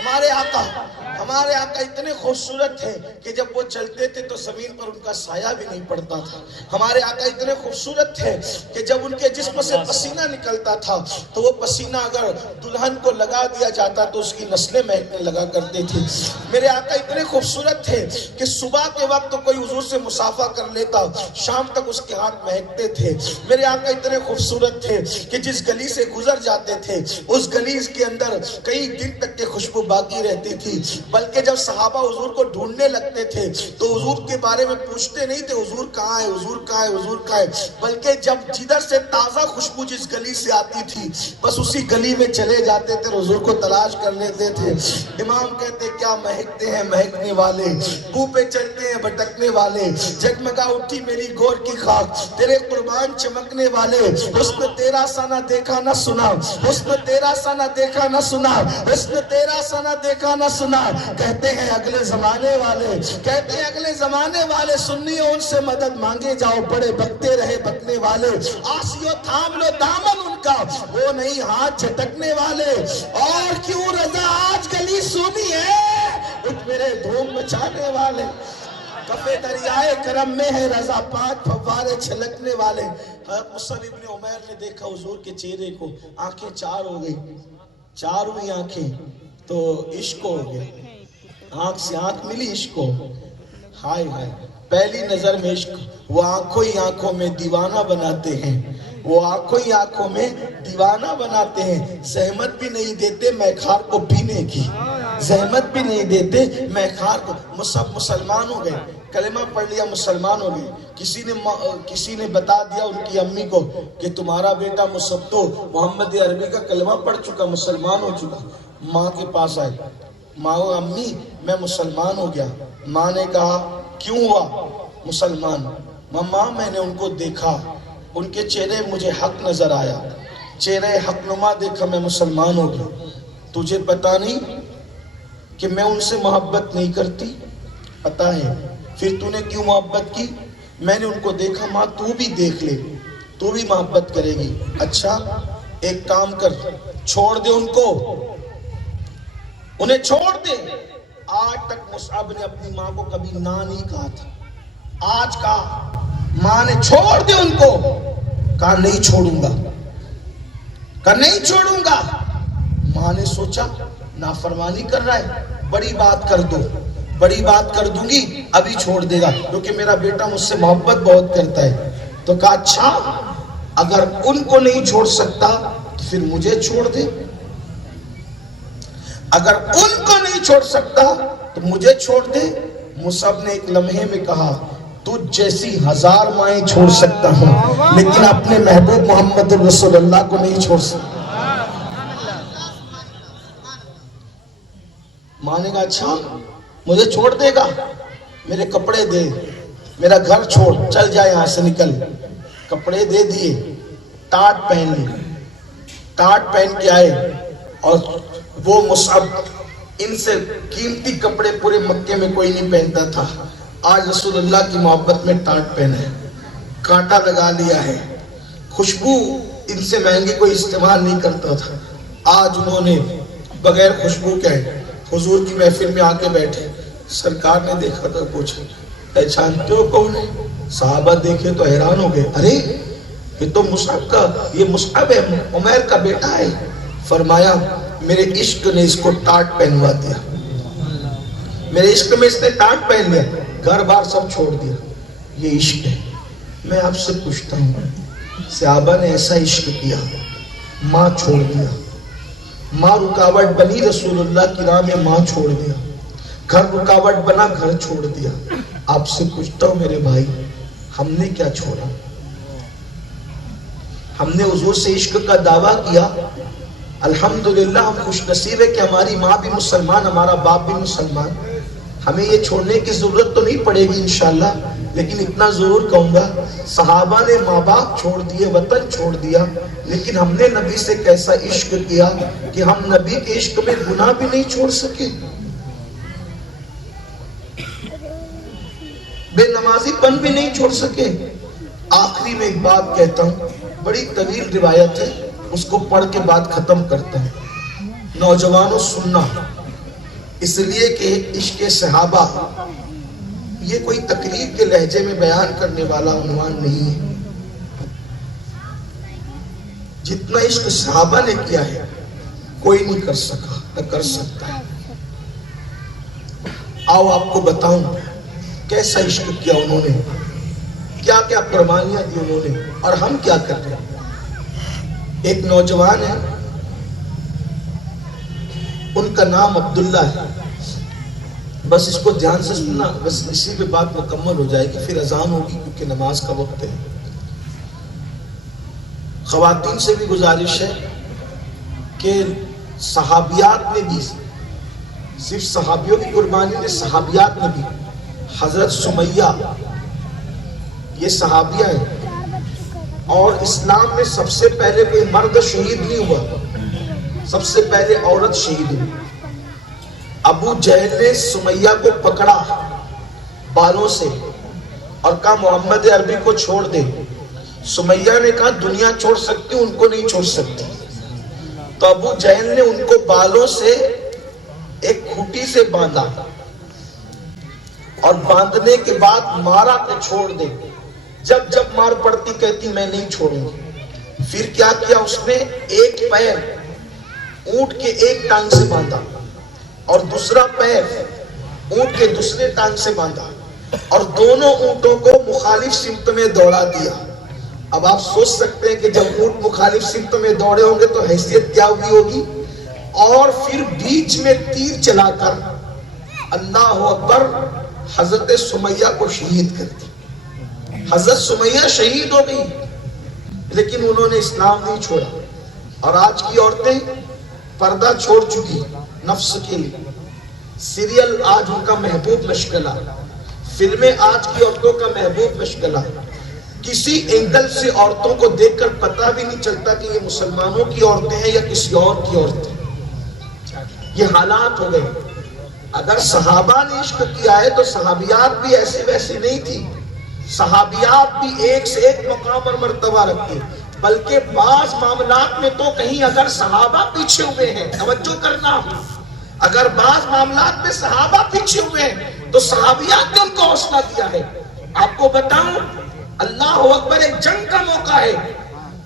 ہمارے آقا اتنے خوبصورت تھے کہ جب وہ چلتے تھے تو زمین پر ان کا سایہ بھی نہیں پڑتا تھا. ہمارے آقا اتنے خوبصورت تھے کہ جب ان کے جسم سے پسینہ نکلتا تھا تو وہ پسینہ اگر دلہن کو لگا دیا جاتا تو اس کی نسلیں مہکنے لگا کرتی تھی. میرے آقا اتنے خوبصورت تھے کہ صبح کے وقت کوئی حضور سے مصافحہ کر لیتا شام تک اس کے ہاتھ مہکتے تھے. میرے آقا اتنے خوبصورت تھے کہ جس گلی سے گزر جاتے تھے اس گلی کے اندر کئی دن تک کے خوشبو باقی رہتی تھی. بلکہ جب صحابہ حضور کو ڈھونڈنے لگتے تھے تو حضور کے بارے میں پوچھتے نہیں تھے حضور کہاں ہے حضور کہاں ہے حضور کہاں ہے، بلکہ جب جدھر سے تازہ خوشبو جس گلی سے آتی تھی بس اسی گلی میں چلے جاتے تھے، حضور کو تلاش کر لیتے تھے. امام کہتے کیا مہکتے ہیں مہکنے والے، بو پہ چلتے ہیں بھٹکنے والے، جگمگا اٹھی میری گور کی خاک تیرے قربان چمکنے والے. حسن تیرا سا نہ دیکھا نہ سنا، حسن تیرا سا نہ دیکھا نہ سنا، حسن تیرا سا نہ دیکھا نہ سنا. کہتے ہیں اگلے زمانے والے، کہتے ہیں اگلے زمانے والے سنیو ان سے مدد مانگے جاؤ، بڑے بکتے رہے بکنے والے. آسیو تھام لو دامن ان کا، وہ نہیں ہاتھ جھٹکنے والے. اور کیوں رضا آج گلی سونی ہے، اٹھ میرے دھوم مچانے والے. کفے دریائے کرم میں ہے رضا پاک فوارے چھلکنے والے. حضرت مصعب ابن عمیر نے دیکھا حضور کے چہرے کو، آنکھیں چار ہو گئی، چار ہوئی آنکھیں تو عشق ہو گیا. آنکھ سے آنکھ ملی عشق ہو. ہائے ہائے پہلی نظر میں عشق. وہ آنکھوں ہی آنکھوں میں دیوانہ بناتے ہیں، وہ آنکھوں ہی آنکھوں میں دیوانہ بناتے ہیں. زحمت بھی نہیں دیتے میخار کو پینے کی، زحمت بھی نہیں دیتے میخار کو. سب مسلمان ہو گئے، کلمہ پڑھ لیا مسلمان ہو گئے. کسی نے بتا دیا ان کی امی کو کہ تمہارا بیٹا مصعب تو محمد عربی کا کلمہ پڑھ چکا، مسلمان ہو چکا. ماں کے پاس آئے، ماں امی میں مسلمان ہو گیا. ماں نے کہا کیوں ہوا مسلمان؟ ماں میں نے ان کو دیکھا، ان کے چہرے مجھے حق نظر آیا، چہرے حق نما دیکھا، میں مسلمان ہو گیا. تجھے پتا نہیں کہ میں ان سے محبت نہیں کرتی؟ پتا ہے. پھر تو نے کیوں محبت کی؟ میں نے ان کو دیکھا. ماں تو بھی دیکھ لے، تو بھی محبت کرے گی. اچھا ایک کام کر، چھوڑ دے ان کو، انہیں چھوڑ دے. آج تک مصعب نے اپنی ماں کو کبھی نہ نہیں کہا تھا، آج کہا. ماں نے چھوڑ دے ان کو، کہا نہیں چھوڑوں گا، کہا نہیں چھوڑوں گا. ماں نے سوچا نافرمانی کر رہا ہے، بڑی بات کر دو، بڑی بات کر دوں گی ابھی چھوڑ دے گا کیونکہ میرا بیٹا مجھ سے محبت بہت کرتا ہے. تو کہا اچھا اگر ان کو نہیں چھوڑ سکتا تو پھر مجھے چھوڑ دے، اگر ان کو نہیں چھوڑ سکتا تو مجھے چھوڑ دے. مصعب نے ایک لمحے میں کہا تجھ جیسی 1000 مائیں چھوڑ سکتا ہوں لیکن اپنے محبوب محمد رسول اللہ کو نہیں چھوڑ سکتا. ماں نے کہا اچھا مجھے چھوڑ دے گا، میرے کپڑے دے، میرا گھر چھوڑ، چل جائے یہاں سے نکل. کپڑے دے دیے، ٹاٹ پہن لی، ٹاٹ پہن کے آئے. اور وہ مصعب ان سے قیمتی کپڑے پورے مکے میں کوئی نہیں پہنتا تھا. آج رسول اللہ کی محبت میں ٹاٹ پہنا ہے، کانٹا لگا لیا ہے، خوشبو ان سے مہنگی کوئی استعمال نہیں کرتا تھا. آج انہوں نے بغیر خوشبو کے حضور کی محفل میں آ کے بیٹھے. سرکار نے دیکھا تو پوچھا پہچانتے ہو کون ہے؟ صحابہ دیکھے تو حیران ہو گئے، ارے یہ تو مصعب کا، یہ مصعب ہے، عمیر کا بیٹا ہے. فرمایا میرے عشق نے اس کو ٹاٹ پہنوا دیا، میرے عشق میں اس نے ٹاٹ پہن لیا، گھر بار سب چھوڑ دیا. یہ عشق ہے. میں آپ سے پوچھتا ہوں صحابہ نے ایسا عشق کیا، ماں چھوڑ دیا، ماں رکاوٹ بنی رسول اللہ کی راہ میں، ماں چھوڑ دیا، گھر رکاوٹ بنا، گھر چھوڑ دیا. آپ سے پوچھتا ہوں میرے بھائی ہم نے کیا چھوڑا؟ ہم نے حضور سے عشق کا دعویٰ کیا، الحمدللہ ہم خوش نصیب ہے کہ ہماری ماں بھی مسلمان، ہمارا باپ بھی مسلمان. ہمیں یہ چھوڑنے کی ضرورت تو نہیں پڑے گی انشاءاللہ، لیکن اتنا ضرور کہوں گا صحابہ نے ماں باپ چھوڑ دیے، وطن چھوڑ دیا، لیکن ہم نے نبی سے کیسا عشق کیا کہ ہم نبی کے عشق میں گناہ بھی نہیں چھوڑ سکے، بے نمازی پن بھی نہیں چھوڑ سکے. آخری میں ایک بات کہتا ہوں، بڑی طویل روایت ہے، اس کو پڑھ کے بات ختم کرتا ہوں. نوجوانوں سننا، اس لیے کہ عشق صحابہ یہ کوئی تقریر کے لہجے میں بیان کرنے والا عنوان نہیں ہے. جتنا عشق صحابہ نے کیا ہے کوئی نہیں کر سکا نہ کر سکتا. آؤ آپ کو بتاؤں کیسا عشق کیا انہوں نے, کیا کیا قربانیاں دی انہوں نے, اور ہم کیا کر رہے ہیں. ایک نوجوان ہے, ان کا نام عبداللہ ہے. بس اس کو دھیان سے سننا, بس اسی پہ بات مکمل ہو جائے گی, پھر اذان ہوگی کیونکہ نماز کا وقت ہے. خواتین سے بھی گزارش ہے کہ صحابیات نے بھی, صرف صحابیوں کی قربانی نے, صحابیات نے بھی, حضرت سمیہ یہ صحابیہ ہے, اور اسلام میں سب سے پہلے کوئی مرد شہید نہیں ہوا, سب سے پہلے عورت شہید ہوئی. ابو جہل نے سمیہ کو پکڑا بالوں سے اور کہا محمد عربی کو چھوڑ دے. سمیہ نے کہا دنیا چھوڑ سکتی ان کو نہیں چھوڑ سکتی. تو ابو جہل نے ان کو بالوں سے ایک کھوٹی سے باندھا اور باندھنے کے بعد مارا کہ چھوڑ دے. جب جب مار پڑتی کہتی میں نہیں چھوڑوں گی. پھر کیا کیا اس نے, ایک پیر اونٹ کے ایک ٹانگ سے باندھا اور دوسرا پیر اونٹ کے دوسرے ٹانگ سے باندھا اور دونوں اونٹوں کو مخالف سمت میں دوڑا دیا. اب آپ سوچ سکتے ہیں کہ جب اونٹ مخالف سمت میں دوڑے ہوں گے تو حیثیت کیا ہوئی ہوگی. اور پھر بیچ میں تیر چلا کر اللہ اکبر حضرت سمیہ کو شہید کر دی. حضرت سمیہ شہید ہو گئی, لیکن انہوں نے اسلام نہیں چھوڑا. اور آج کی عورتیں پردہ چھوڑ چکی نفس کے لیے. سیریل آج ان کا محبوب مشغلہ, فلمیں آج کی عورتوں کا محبوب مشغلہ. کسی اینگل سے عورتوں کو دیکھ کر پتہ بھی نہیں چلتا کہ یہ مسلمانوں کی عورتیں ہیں یا کسی اور کی عورتیں. یہ حالات ہو گئے. اگر صحابہ نے عشق کیا ہے تو صحابیات بھی ایسے ویسے نہیں تھی. صحابیات بھی ایک سے ایک مقام اور مرتبہ رکھتے, بلکہ بعض معاملات میں تو کہیں اگر صحابہ پیچھے ہوئے ہیں, توجہ کرنا, اگر بعض معاملات میں صحابہ پیچھے ہوئے ہیں تو صحابیات نے ان کو حوصلہ دیا ہے. آپ کو بتاؤں اللہ اکبر, ایک جنگ کا موقع ہے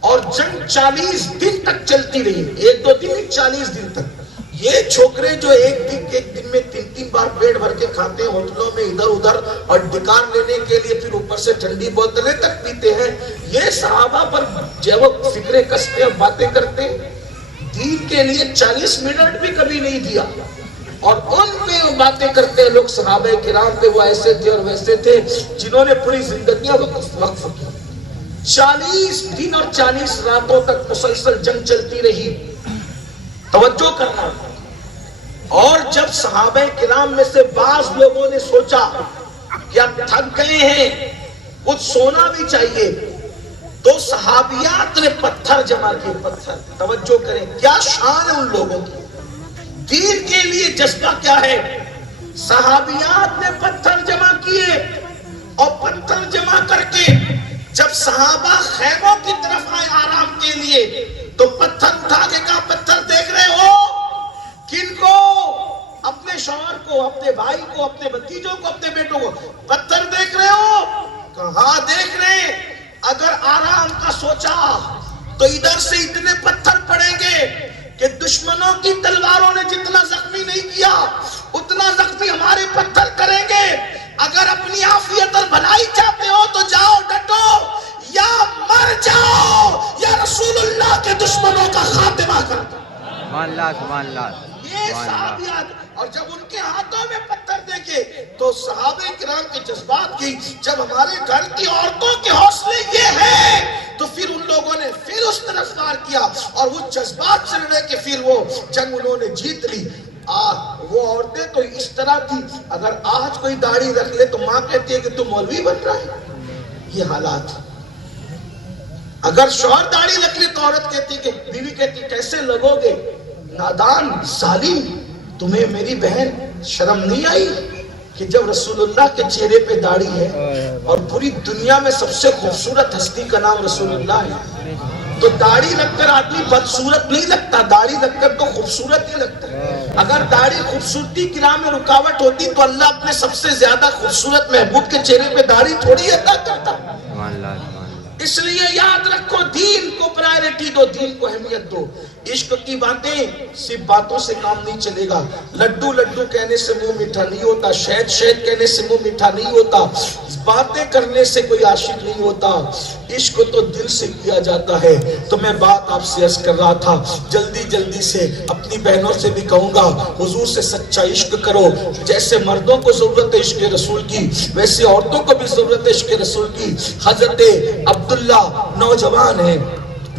اور جنگ 40 دن تک چلتی رہی. ایک دو دن نہیں, 40 دن تک. یہ چھوکرے جو ایک دن میں 3 بار پیٹ بھر کے کھاتے ہیں ہوٹلوں میں ادھر ادھر, اور ڈکار لینے کے لیے پھر اوپر سے ٹھنڈی بوتلیں تک پیتے ہیں, یہ صحابہ پر جب وہ فکریں کستے اور باتیں کرتے, دین کے لیے 40 منٹ بھی کبھی نہیں دیا. اور ان پہ باتیں کرتے ہیں لوگ, صحابہ کرام پہ وہ ایسے تھے اور ویسے تھے جنہوں نے پوری زندگیاں وقف کی. 40 دن اور 40 راتوں تک مسلسل جنگ چلتی رہی. توجہ کرنا. اور جب صحابہ کرام میں سے بعض لوگوں نے سوچا کہ اب تھک گئے ہیں, کچھ سونا بھی چاہیے, تو صحابیات نے پتھر جمع کیے. پتھر, توجہ کریں کیا شان ہے ان لوگوں کی. دین کے لیے جذبہ کیا ہے. صحابیات نے پتھر جمع کیے اور پتھر جمع کر کے جب صحابہ خیموں کی طرف آئے آرام کے لیے تو پتھر اٹھا کے کہا پتھر دیکھ رہے ہو, کن کو, اپنے شوہر کو, اپنے بھائی کو, اپنے بھتیجوں کو, اپنے بیٹوں کو, پتھر دیکھ رہے ہو. کہاں دیکھ رہے. اگر آرام کا سوچا تو ادھر سے اتنے پتھر پڑیں گے کہ دشمنوں کی تلواروں نے جتنا زخمی نہیں کیا اتنا زخمی ہمارے پتھر کریں گے. اگر اپنی عافیت اور بھلائی چاہتے ہو تو جاؤ ڈٹو, یا مر جاؤ یا رسول اللہ کے دشمنوں کا خاتمہ کر دو. سبحان اللہ. یہ صحابیات, اور جب ان کے ہاتھوں میں پتھر دیکھے تو صحابہ کرام کے جذبات کی, جب ہمارے گھر کی عورتوں کے حوصلے یہ ہیں تو پھر ان لوگوں نے پھر اس طرف وار کیا اور وہ جذبات سے لڑے کہ پھر وہ جنگ انہوں نے جیت لی. وہ عورتیں تو اس طرح تھی, اگر آج کوئی داڑھی رکھ لے تو ماں کہتی ہے کہ تم مولوی بن رہا ہے. یہ حالات. اگر شوہر داڑھی رکھ لے تو عورت کہتی کہ بیوی کہتی کیسے لگو گے, نادان, ظالم, تمہیں میری بہن شرم نہیں آئی کہ جب رسول اللہ کے چہرے پہ داڑھی ہے اور پوری دنیا میں سب سے خوبصورت ہستی کا نام رسول اللہ ہے. تو داڑھی رکھ کر آدمی بدصورت نہیں لگتا، داڑھی رکھ کر تو خوبصورت ہی لگتا ہے۔ اگر داڑھی خوبصورتی کی راہ میں رکاوٹ ہوتی تو اللہ اپنے سب سے زیادہ خوبصورت محبوب کے چہرے پہ داڑھی تھوڑی عطا کرتا۔ اس لیے یاد رکھو، دین کو پرائرٹی دو، دین کو اہمیت دو۔ عشق کی باتیں صرف باتوں سے کام نہیں چلے گا، لڈو لڈو کہنے سے منہ میٹھا نہیں ہوتا، شہد شہد کہنے سے منہ میٹھا نہیں ہوتا، باتیں کرنے سے کوئی عاشق نہیں ہوتا، عشق تو دل سے کیا جاتا ہے۔ تو میں بات آپ سے عرض کر رہا تھا، جلدی جلدی سے اپنی بہنوں سے بھی کہوں گا، حضور سے سچا عشق کرو۔ جیسے مردوں کو ضرورت ہے عشق رسول کی، ویسے عورتوں کو بھی ضرورت ہے عشق رسول کی۔ حضرت عبداللہ نوجوان ہیں،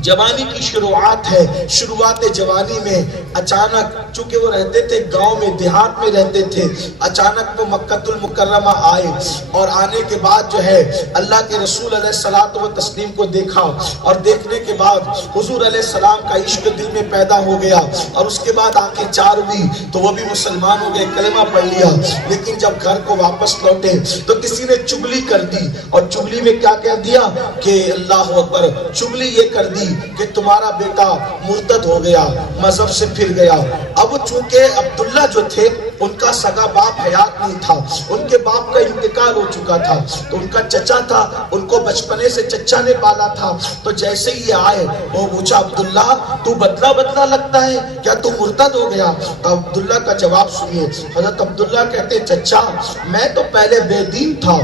جوانی کی شروعات ہے، شروعات جوانی میں اچانک، چونکہ وہ رہتے تھے گاؤں میں، دیہات میں رہتے تھے، اچانک وہ مکہ المکرمہ آئے، اور آنے کے بعد جو ہے اللہ کے رسول علیہ الصلوۃ والتسلیم کو دیکھا، اور دیکھنے کے بعد حضور علیہ السلام کا عشق دل میں پیدا ہو گیا، اور اس کے بعد آنکھیں چار ہوئی تو وہ بھی مسلمان ہو گئے، کلمہ پڑھ لیا۔ لیکن جب گھر کو واپس لوٹے تو کسی نے چگلی کر دی، اور چگلی میں کیا کہہ دیا کہ اللہ اکبر، چگلی یہ کر دی کہ تمہارا بیٹا مرتد ہو گیا، مذہب سے پھر گیا۔ اب چونکہ عبداللہ جو تھے ان کا سگا باپ حیات نہیں تھا، ان کے باپ کا انتقال ہو چکا تھا، تو ان کا چچا تھا، ان کو بچپنے سے چچا نے پالا تھا۔ تو جیسے ہی آئے وہ پوچھا، عبداللہ تو بدلا بدلا لگتا ہے کیا، تو مرتد ہو گیا؟ تو عبداللہ کا جواب سنیے، حضرت عبداللہ کہتے چچا میں تو پہلے بے دین تھا،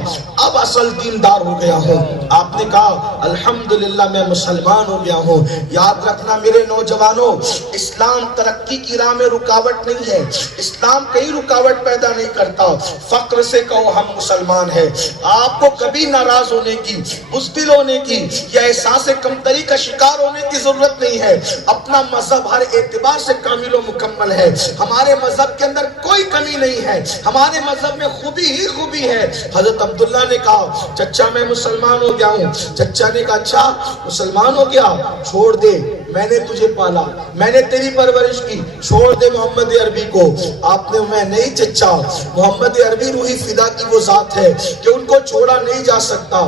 اب اصل دیندار ہو گیا ہوں۔ آپ نے کہا الحمدللہ میں مسلمان ہو گیا ہوں۔ یاد رکھنا میرے نوجوانوں، اسلام ترقی کی راہ میں رکاوٹ نہیں ہے، اسلام کئی رکاوٹ پیدا نہیں کرتا۔ فقر سے کہو ہم مسلمان ہیں، آپ کو کبھی ناراض ہونے کی، بزدل ہونے کی یا احساس کمتری کا شکار ہونے کی ضرورت نہیں ہے۔ اپنا مذہب ہر اعتبار سے کامل و مکمل ہے، ہمارے مذہب کے اندر کوئی کمی نہیں ہے، ہمارے مذہب میں خوبی ہی خوبی ہے۔ حضرت عبداللہ نے کہا چچا میں مسلمان ہو گیا ہوں۔ چچا نے کہا اچھا مسلمان ہو گیا، چھوڑ دے، میں نے تجھے پالا، میں نے تیری پرورش کی، چھوڑ دے محمد عربی کو۔ آپ نے میں نہیں چچا، محمد عربی روحی فدا کی وہ ذات ہے کہ ان کو چھوڑا نہیں جا سکتا۔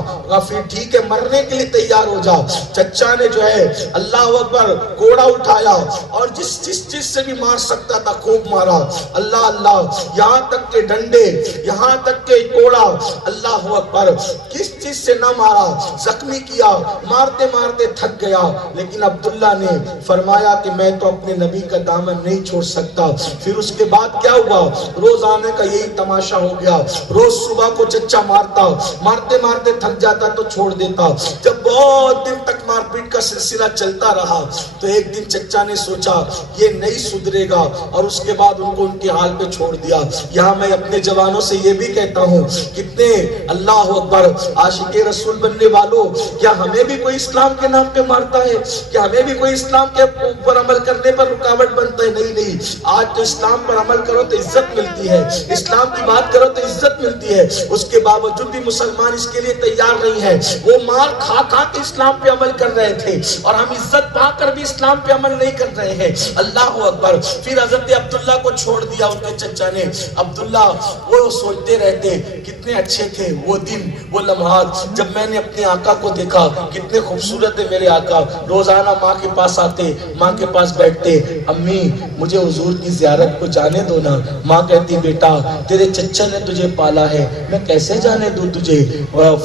پھر ٹھیک ہے مرنے کے لیے تیار ہو جا۔ چچا نے جو ہے اللہ اکبر کوڑا اٹھایا اور جس چیز سے بھی مار سکتا تھا خوب مارا، اللہ اللہ، یہاں تک کہ ڈنڈے، یہاں تک کہ کوڑا، اللہ اکبر، کس چیز سے نہ مارا، زخمی کیا، مارتے مارتے تھک گیا۔ لیکن عبداللہ نے فرمایا کہ میں تو اپنے نبی کا دامن نہیں چھوڑ سکتا۔ پھر اس کے بعد کیا ہوا، روز آنے کا یہی تماشا ہو گیا، روز صبح کو چچا مارتا، مارتے مارتے تھک جاتا تو چھوڑ دیتا۔ جب بہت دن تک مار پیٹ کا سلسلہ چلتا رہا تو ایک دن چچا نے سوچا یہ نہیں سدھرے گا، اور اس کے بعد ان کو ان کے حال پہ چھوڑ دیا۔ یہاں میں اپنے جوانوں سے یہ بھی کہتا ہوں، کتنے اللہ اکبر عاشق رسول بننے والوں، کیا ہمیں بھی کوئی اسلام کے نام پہ مارتا ہے؟ کیا ہمیں بھی کوئی اسلام کے اوپر عمل کرنے پر رکاوٹ بنتا ہے؟ نہیں نہیں، آج تو اسلام پر عمل کرو تو عزت ملتی ہے، اسلام کی بات کرو تو عزت ملتی ہے۔ اس کے باوجود بھی مسلمان اس کے لیے تیار نہیں ہے۔ وہ مار کھا کھا کے اسلام پہ عمل کر رہے تھے، اور ہم عزت پا کر بھی اسلام پہ عمل نہیں کر رہے ہیں۔ اللہ اکبر۔ پھر حضرت عبداللہ کو چھوڑ دیا ان کے چچا نے۔ عبداللہ وہ سوچتے رہتے کتنے اچھے تھے وہ دن، وہ لمحات جب میں نے اپنے آقا کو دیکھا، کتنے خوبصورت ہے میرے آقا۔ روزانہ ماں کے پاس آتے، ماں کے پاس بیٹھتے، امی مجھے حضور کی زیارت کو جانے دو نا۔ ماں کہتی بیٹا تیرے چچا نے تجھے پالا ہے، میں کیسے جانے دوں تجھے؟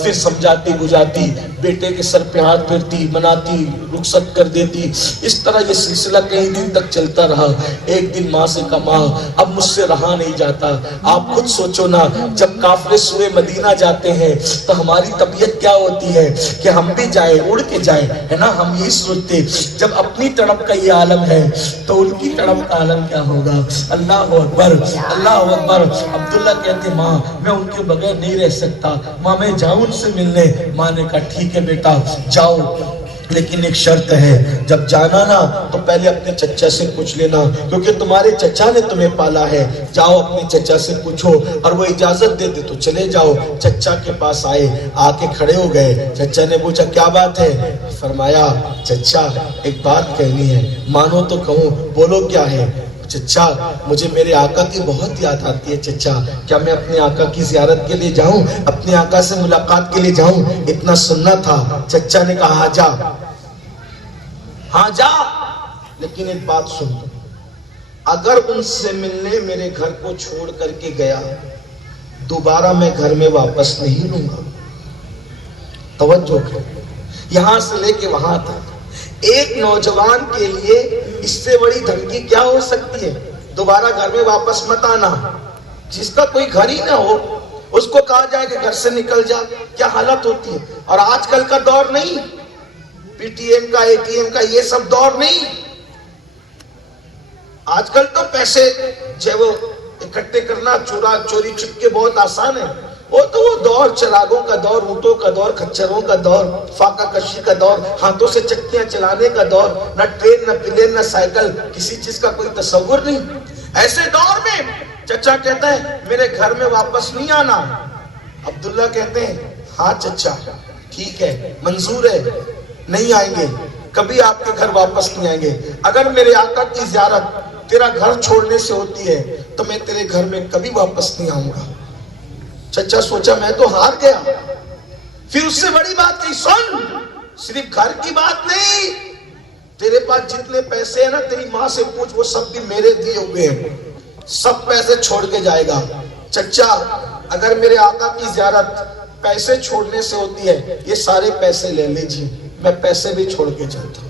پھر سمجھاتی بجھاتی، بیٹے کے سر پہ ہاتھ پھیرتی، مناتی، رخصت کر دیتی۔ اس طرح یہ سلسلہ کئی دن تک چلتا رہا۔ ایک دن ماں سے کہا ماں اب مجھ سے رہا نہیں جاتا۔ آپ خود سوچو نا، جب قافلے سوئے مدینہ جاتے ہیں تو ہماری طبیعت کیا ہوتی ہے کہ ہم بھی جائیں، اڑ کے جائیں، ہے نا؟ ہم یہی سوچتے جب اپنی تڑپ کا یہ عالم ہے تو ان کی تڑپ کا عالم کیا ہوگا؟ اللہ اکبر، اللہ اکبر۔ عبداللہ کہتے ماں میں ان کے بغیر نہیں رہ سکتا، ماں میں جاؤں ان سے ملنے۔ ماں نے کہا ٹھیک ہے بیٹا جاؤ، لیکن ایک شرط ہے، جب جانا نا تو پہلے اپنے چچا سے پوچھ لینا، کیونکہ تمہارے چچا نے تمہیں پالا ہے۔ جاؤ اپنے چچا سے پوچھو، اور وہ اجازت دے دے تو چلے جاؤ۔ چچا کے پاس آئے، آ کے کھڑے ہو گئے۔ چچا نے پوچھا کیا بات ہے؟ فرمایا چچا ایک بات کہنی ہے، مانو تو کہوں، بولو کیا ہے؟ چچا مجھے میرے آقا کی بہت یاد آتی ہے چچا، کیا میں اپنے آقا کی زیارت کے لیے جاؤں، اپنے آقا سے ملاقات کے لیے جاؤں؟ اتنا سننا تھا۔ چچا نے کہا جا۔ ہاں جا، لیکن ایک بات سن، اگر ان سے ملنے میرے گھر کو چھوڑ کر کے گیا، دوبارہ میں گھر میں واپس نہیں لوں گا۔ توجہ کرو، یہاں سے لے کے وہاں تک ایک نوجوان کے لیے اس سے بڑی دھمکی کیا ہو سکتی ہے؟ دوبارہ گھر میں واپس مت آنا۔ جس کا کوئی گھر ہی نہ ہو اس کو کہا جائے کہ گھر سے نکل جا، کیا حالت ہوتی ہے۔ اور آج کل کا دور نہیں پی ٹی ایم کا، اے ٹی ایم کا، یہ سب دور نہیں۔ آج کل تو پیسے جو وہ اکٹھے کرنا چوری چپکے بہت آسان ہے۔ وہ تو وہ دور چراغوں کا دور، اونٹوں کا دور، کچھروں کا دور، فاقہ کشی کا دور، ہاتھوں سے چکیاں چلانے کا دور، نہ ٹرین نہ پلین نہ سائیکل، کسی چیز کا کوئی تصور نہیں۔ ایسے دور میں چچا کہتا ہے میرے گھر میں واپس نہیں آنا۔ عبداللہ کہتے ہیں ہاں چچا ٹھیک ہے، منظور ہے، نہیں آئیں گے، کبھی آپ کے گھر واپس نہیں آئیں گے۔ اگر میرے آقا کی زیارت تیرا گھر چھوڑنے سے ہوتی ہے تو میں تیرے گھر میں کبھی واپس نہیں آؤں گا۔ چچا سوچا میں تو ہار گیا۔ پھر اس سے بڑی بات کہی، سن، صرف گھر کی بات نہیں، تیرے پاس جتنے پیسے ہیں نا، تیری ماں سے پوچھ، وہ سب بھی میرے دیے ہوئے ہیں، سب پیسے چھوڑ کے جائے گا۔ چچا اگر میرے آقا کی زیارت پیسے چھوڑنے سے ہوتی ہے، یہ سارے پیسے لے لیجیے، میں پیسے بھی چھوڑ کے جاتا ہوں۔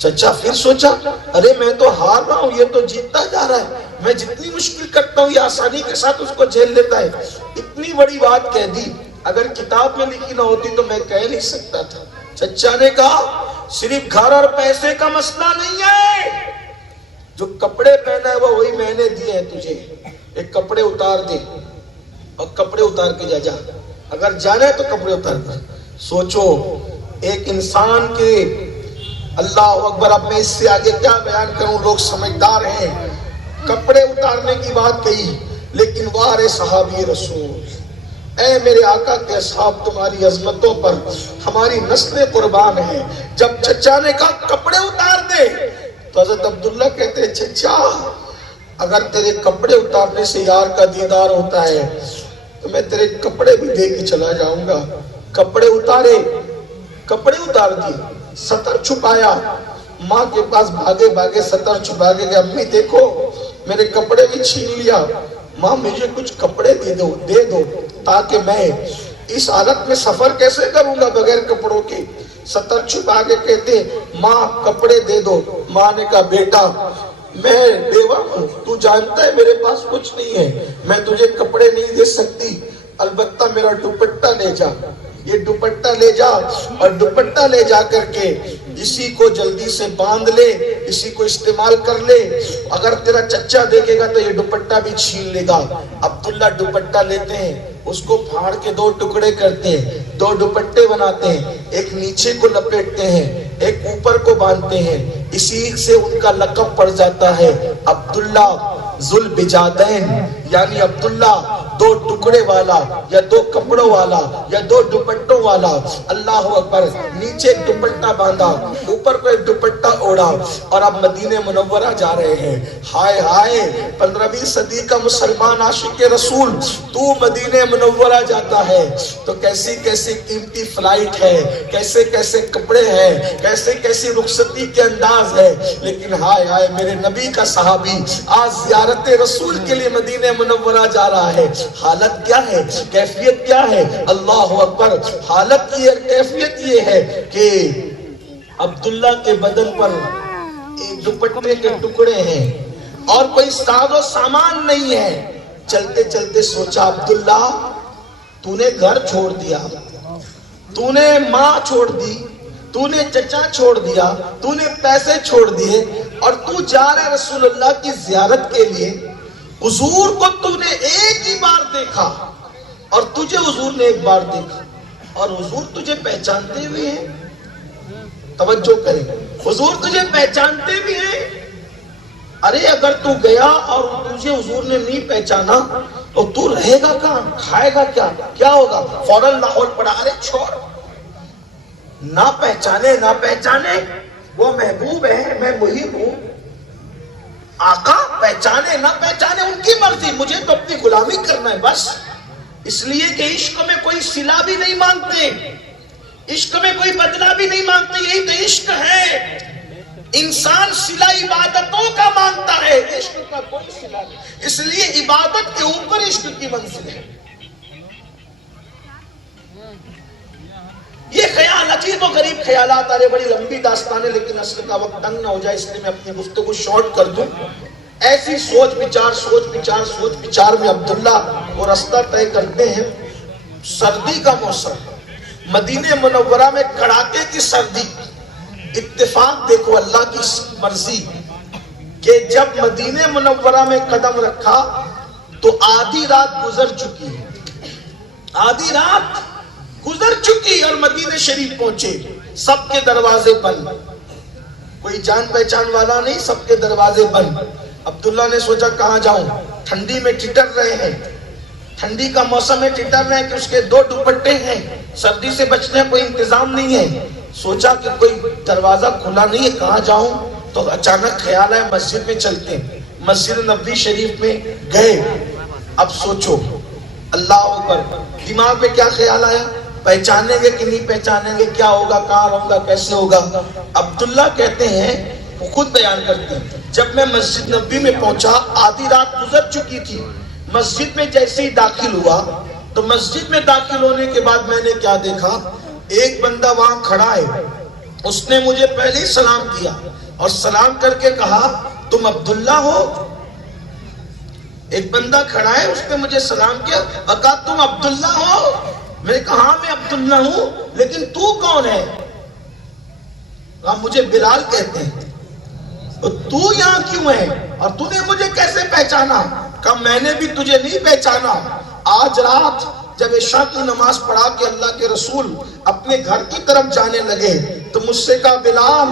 چچا پھر سوچا ارے میں تو ہار رہا ہوں، یہ تو جیتتا جا رہا ہے، میں جتنی مشکل کرتا ہوں یہ آسانی کے ساتھ اس کو جھیل لیتا ہے۔ اتنی بڑی بات کہہ دی، اگر کتاب میں لکھی نہ ہوتی تو میں کہہ نہیں سکتا تھا۔ چچا نے کہا صرف گھر اور پیسے کا مسئلہ نہیں ہے، جو کپڑے پہنا ہے وہ وہی میں نے دیے ہیں تجھے، ایک کپڑے اتار دے اور کپڑے اتار کے جا، اگر جانا ہے تو کپڑے اتار کر۔ سوچو ایک انسان کے، اللہ اکبر، اب میں اس سے آگے کیا بیان کروں، لوگ سمجھدار ہیں، کپڑے اتارنے کی بات کہی، لیکن وارے صحابی رسول، اے میرے آقا کے اصحاب، تمہاری عظمتوں پر ہماری نسلیں قربان ہیں۔ جب چچا نے کہا کپڑے اتار دے تو حضرت عبداللہ کہتے ہیں چچا اگر تیرے کپڑے اتارنے سے یار کا دیدار ہوتا ہے تو میں تیرے کپڑے بھی دے کے چلا جاؤں گا۔ کپڑے اتارے، کپڑے اتار دیے، ستر چھپایا، ماں کے پاس بھاگے بھاگے ستر چھپا کے کہ امی دیکھو میرے کپڑے بھی چھین لیا، ماں مجھے کچھ کپڑے دے دو تاکہ میں اس حالت میں سفر کیسے کروں گا بغیر کپڑوں کے۔ ستر چھپا کے کہتے ماں کپڑے دے دو۔ ماں نے کہا بیٹا میں بیوہ ہوں، تو جانتا ہے میرے پاس کچھ نہیں ہے، میں تجھے کپڑے نہیں دے سکتی، البتہ میرا دوپٹہ لے جا، یہ دوپٹہ لے جا، اور دوپٹہ لے جا کر کے اسی کو جلدی سے باندھ لے، اسی کو استعمال کر لے، اگر تیرا چچا دیکھے گا تو یہ دوپٹہ بھی چھین لے گا۔ عبداللہ دوپٹہ لیتے ہیں، اس کو پھاڑ کے دو ٹکڑے کرتے ہیں، دو دوپٹے بناتے ہیں، ایک نیچے کو لپیٹتے ہیں، ایک اوپر کو باندھتے ہیں، اسی سے ان کا لقب پڑ جاتا ہے عبداللہ ذوالبجادین، یعنی عبداللہ دو ٹکڑے والا، یا دو کپڑوں والا، یا دو دوپٹوں والا۔ اللہ اکبر، نیچے ایک دوپٹہ باندھا، اوپر کو ایک دوپٹہ اوڑا، اور اب مدینہ منورہ جا رہے ہیں۔ ہائے ہائے، 15ویں صدی کا مسلمان عاشق رسول، تو مدینہ منورہ جاتا ہے تو کیسی کیسی قیمتی فلائٹ ہے، کیسے کیسے کپڑے ہیں، کیسے کیسی رخصتی کے انداز ہے، لیکن ہائے ہائے میرے نبی کا صحابی آج زیارت رسول کے لیے مدینہ منورہ جا رہا ہے۔ حالت کیا ہے، کیفیت کیا ہے، اللہ اکبر، حالت یہ کیفیت یہ ہے کہ عبداللہ کے بدن پر ایک دوپٹے کے ٹکڑے ہیں اور کوئی ساز و سامان نہیں ہے۔ چلتے چلتے سوچا عبداللہ تو نے گھر چھوڑ دیا، تو نے ماں چھوڑ دی، تو نے چچا چھوڑ دیا، تو نے پیسے چھوڑ دیے، اور تو جا رہے رسول اللہ کی زیارت کے لیے۔ حضور کو تو نے ایک ہی بار دیکھا اور تجھے حضور نے ایک بار دیکھا، اور حضور تجھے پہچانتے ہوئے ہیں۔ توجہ کریں، حضور تجھے پہچانتے بھی ہیں۔ ارے اگر تو گیا اور تجھے حضور نے نہیں پہچانا تو تو رہے گا کہاں، کھائے گا کیا، کیا ہوگا؟ فوراً لاہور پڑا، ارے چھوڑ، نہ پہچانے نہ پہچانے، وہ محبوب ہے، میں محب ہوں، آقا پہچانے نہ پہچانے ان کی مرضی، مجھے تو اپنی غلامی کرنا ہے بس۔ اس لیے کہ عشق میں کوئی صلہ بھی نہیں مانگتے، عشق میں کوئی بدلہ بھی نہیں مانگتے، یہی تو عشق ہے۔ انسان صلہ عبادتوں کا مانگتا ہے، عشق کا کوئی صلہ نہیں، اس لیے عبادت کے اوپر عشق کی منزل ہے۔ یہ خیال عجیب و غریب خیالات آ رہے، بڑی لمبی داستان ہے، لیکن اصل کا وقت تنگ نہ ہو جائے اس لیے میں اپنی گفتگو شارٹ کر دوں۔ ایسی سوچ بچار میں عبداللہ وہ راستہ طے کرتے ہیں۔ سردی کا موسم، مدینہ منورہ میں کڑاکے کی سردی۔ اتفاق دیکھو اللہ کی مرضی کہ جب مدینہ منورہ میں قدم رکھا تو آدھی رات گزر چکی، آدھی رات گزر چکی اور مدینہ شریف پہنچے، سب کے دروازے بند، کوئی جان پہچان والا نہیں، سب کے دروازے بند۔ عبداللہ نے سوچا کہاں جاؤں، ٹھنڈی میں ٹٹر رہے ہیں، ٹھنڈی کا موسم ہے، ٹٹر رہے ہیں کہ اس کے 2 دوپٹے ہیں، سردی سے بچنے کوئی انتظام نہیں ہے۔ سوچا کہ کوئی دروازہ کھلا نہیں ہے، کہاں جاؤں، تو اچانک خیال ہے مسجد میں چلتے ہیں۔ مسجد نبوی شریف میں گئے۔ اب سوچو اللہ اکبر، دماغ میں کیا خیال آیا، پہچانیں گے کہ نہیں پہچانیں گے، کیا ہوگا، کہاں رہوں گا، کیسے ہوگا۔ عبداللہ کہتے ہیں، وہ خود بیان کرتے ہیں، جب میں مسجد نبوی میں پہنچا آدھی رات گزر چکی تھی، مسجد میں جیسے ہی داخل ہوا تو مسجد میں داخل ہونے کے بعد میں نے کیا دیکھا، ایک بندہ وہاں کھڑا ہے، اس نے مجھے پہلے ہی سلام کیا اور سلام کر کے کہا تم عبداللہ ہو۔ ایک بندہ کھڑا ہے، اس نے مجھے سلام کیا اور کہا تم عبداللہ ہو۔ میں نے کہا میں عبداللہ ہوں، لیکن تو کون ہے؟ کہا مجھے بلال کہتے ہیں۔ تو یہاں کیوں ہے اور تو نے مجھے کیسے پہچانا؟ کہا میں نے بھی تجھے نہیں پہچانا، آج رات جب عشاء کی نماز پڑھا کے اللہ کے رسول اپنے گھر کی طرف جانے لگے تو مجھ سے کہا بلال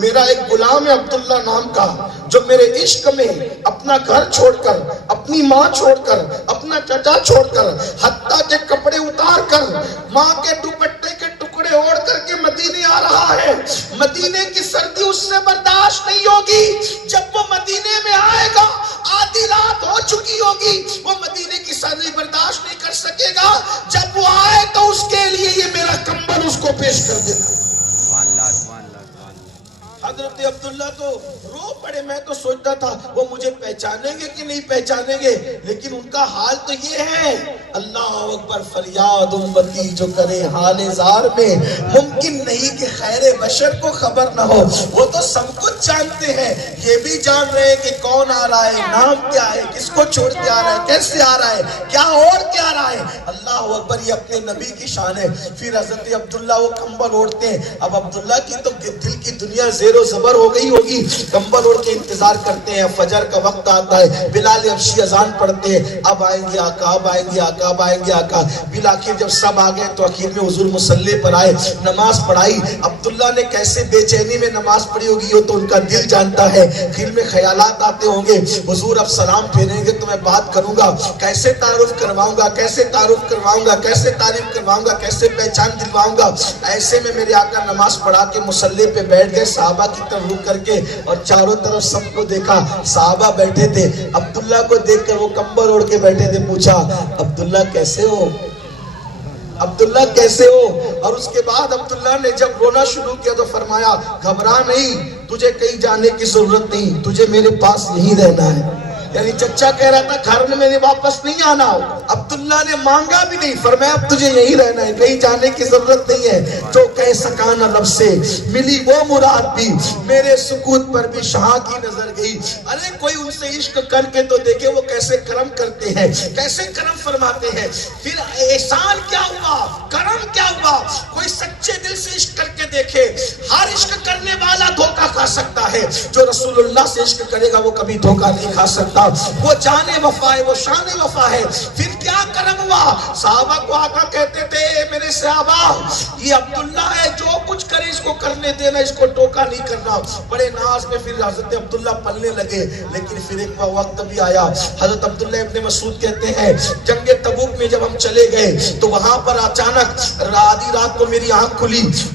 میرا ایک غلام ہے عبداللہ نام کا، جو میرے عشق میں اپنا گھر چھوڑ کر، اپنی ماں چھوڑ کر، اپنا چچا چھوڑ کر، حتیٰ کے کپڑے اتار کر، ماں کے دوپٹے کے ٹکڑے اوڑھ کر کے مدینے آ رہا ہے۔ مدینے کی سردی اس سے برداشت نہیں ہوگی، جب وہ مدینے میں آئے گا آدھی رات ہو چکی ہوگی، وہ مدینے کی سردی برداشت نہیں کر سکے گا، جب وہ آئے تو اس کے لیے یہ میرا کمبل اس کو پیش کر دینا۔ حضرت عبداللہ تو رو پڑے، میں تو سوچتا تھا وہ مجھے پہچانیں گے کہ نہیں پہچانیں گے، لیکن ان کا حال تو یہ ہے۔ اللہ اکبر، فریاد امتی جو کرے حال زار میں، ممکن نہیں کہ خیر بشر کو خبر نہ ہو، وہ تو سب کچھ جانتے ہیں، یہ بھی جان رہے کہ کون آ رہا ہے، نام کیا ہے، کس کو چھوڑ کے آ رہا ہے، کیسے آ رہا ہے، کیا اور کیا آ رہا ہے۔ اللہ اکبر، یہ اپنے نبی کی شان ہے۔ پھر حضرت عبداللہ وہ کمبل اوڑھتے ہیں۔ اب عبداللہ کی تو دل کی دنیا زیر و زبر ہو گئی ہوگی، کمبل اوڑھ کے انتظار کرتے ہیں، فجر کا وقت آتا ہے، بلال حبشی اذان پڑھتے ہیں، اب آئیں گے آقا، اب آئیں گے آقا، اب آئیں گے آقا۔ بالآخر جب سب آ گئے تو آخر میں حضور مصلی پر آئے، نماز پڑھائی۔ عبداللہ نے کیسے بے چینی میں نماز پڑھی ہوگی وہ تو ان کا دل جانتا ہے، دل میں خیالات آتے ہوں گے، حضور اب سلام پھیریں گے تو میں بات کروں گا، کیسے تعارف کرواؤں گا، کیسے تعارف کرواؤں گا، کیسے تعریف کرواؤں گا، کیسے پہچان دلواؤں گا۔ ایسے میں میرے آقا نماز پڑھا کے مصلی پہ بیٹھ گئے، صحابہ کی طرف رک کر کے، اور چاروں طرف سب کو دیکھا، صحابہ بیٹھے تھے، عبداللہ کو دیکھ کر وہ کمبل اوڑھ کے بیٹھے تھے، پوچھا عبداللہ کیسے ہو، عبداللہ کیسے ہو؟ اور اس کے بعد عبداللہ نے جب رونا شروع کیا تو فرمایا گھبرا نہیں، تجھے کہیں جانے کی ضرورت نہیں، تجھے میرے پاس یہیں رہنا ہے۔ یعنی چچا کہہ رہا تھا گھر میں میرے واپس نہیں آنا، عبداللہ نے مانگا بھی نہیں، فرمایا اب تجھے یہیں رہنا ہے، کہیں جانے کی ضرورت نہیں ہے۔ جو کہہ سکانا رب سے ملی وہ مراد بھی، میرے سکوت پر بھی شاہ کی نظر گئی۔ ارے کوئی ان سے عشق کر کے تو دیکھے وہ کیسے کرم کرتے ہیں، کیسے کرم فرماتے ہیں۔ پھر احسان کیا ہوا، کرم کیا ہوا، کوئی سچے دل سے عشق کر کے دیکھے۔ ہر عشق کرنے والا دھوکہ کھا سکتا ہے، جو رسول اللہ سے عشق کرے گا وہ کبھی دھوکہ نہیں کھا سکتا، وہ جان وفا ہے، وہ شان وفا ہے۔ پھر کیا کرم ہوا، صحابہ کو آقا کہتے تھے میرے صحابہ یہ عبداللہ ہے، جو کچھ کرے اس کو کرنے دینا، اس کو ٹوکا نہیں کرنا۔ بڑے ناز میں پھر حضرت عبداللہ پلنے لگے، لیکن پھر ایک وقت بھی آیا، حضرت عبداللہ ابن مسعود کہتے ہیں جنگ تبوک میں جب ہم چلے گئے تو وہاں پر اچانک آدھی رات کو میری آنکھ کھلی